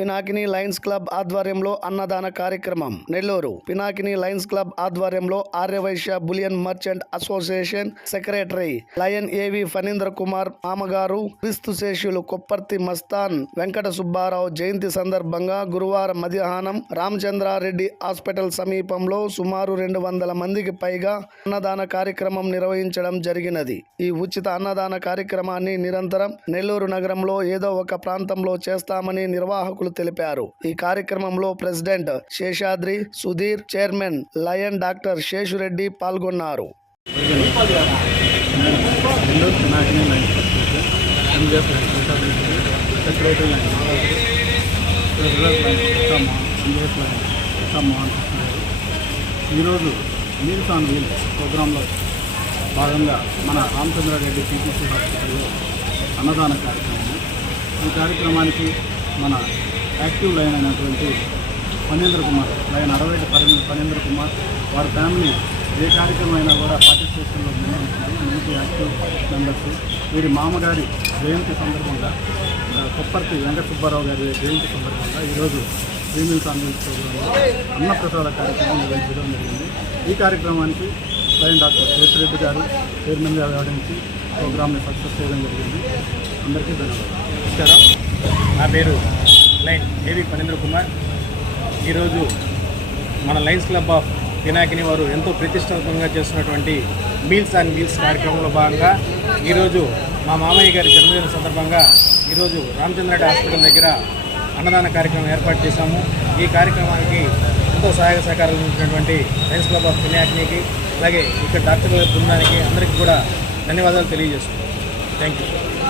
Pinakini lions club ఆధ్వర్యంలో అన్నదాన కార్యక్రమం. నెల్లూరు పినాకిని లయన్స్ క్లబ్ ఆధ్వర్యంలో Aryavysya bullion merchant association secretary lion A V Phanindra Kumar మామగారు క్రీస్తు శేషులు కొప్పర్తి మస్తాన్ వెంకట సుబ్బారావు జయంతి సందర్భంగా గురువారం మధ్యాహ్నం రామచంద్రారెడ్డి హాస్పిటల్ సమీపంలో సుమారు రెండు వందల మందికి పైగా అన్నదాన కార్యక్రమం నిర్వహించడం జరిగినది. ఈ ఉచిత అన్నదాన కార్యక్రమాన్ని నిరంతరం నెల్లూరు నగరంలో ఏదో ఒక ప్రాంతంలో చేస్తామని నిర్వాహకులు తెలిపారు. ఈ కార్యక్రమంలో president Seshadri Sudhir chairman lion doctor Seshureddy పాల్గొన్నారు. ఈరోజు మీరు తాను వీల్ ప్రోగ్రాంలో భాగంగా మన రామచంద్రారెడ్డి సిపిసి హాస్పిటల్లో అన్నదాన కార్యక్రమం ఈ కార్యక్రమానికి మన యాక్టివ్ లైన్ అయినటువంటి ఫణేంద్ర కుమార్ లైన్ అరవై ఫణేంద్ర కుమార్ వారి ఫ్యామిలీ ఏ కార్యక్రమం అయినా కూడా పార్టిసిపేషన్లో ముందుంటుంది యాక్టివ్ మెంబర్స్. వీరి మామగారి జయంతి సందర్భంగా కొప్పర్తి వెంకట సుబ్బారావు గారి జయంతి సందర్భంగా ఈరోజు ప్రీమిల్స్ అంబులెన్స్ ప్రోగ్రాంలో అన్నప్రసాద కార్యక్రమం నిర్వహించడం జరిగింది. ఈ కార్యక్రమానికి లైన్ డాక్టర్ శేషరెడ్డి గారు చైర్మన్గా వ్యవహరించి ప్రోగ్రామ్ని సక్సెస్ చేయడం జరిగింది. అందరికీ ధన్యవాదాలు. నమస్కారం. నా పేరు లైన్ ఏవి? పనేంద్ర కుమార్. ఈరోజు మన లయన్స్ క్లబ్ ఆఫ్ పినాకిని వారు ఎంతో ప్రతిష్టాత్మకంగా చేస్తున్నటువంటి మీల్స్ అండ్ మీల్స్ కార్యక్రమంలో భాగంగా ఈరోజు మా మామయ్య గారి జన్మదిన సందర్భంగా ఈరోజు రామచంద్రరెడ్డి హాస్పిటల్ దగ్గర అన్నదాన కార్యక్రమం ఏర్పాటు చేశాము. ఈ కార్యక్రమానికి ఎంతో సహాయక సహకారాలు అందించినటువంటి లయన్స్ క్లబ్ ఆఫ్ పినాకినికి అలాగే ఇక్కడ డాక్టర్ల బృందానికి అందరికీ కూడా ధన్యవాదాలు తెలియజేస్తున్నాం. Thank you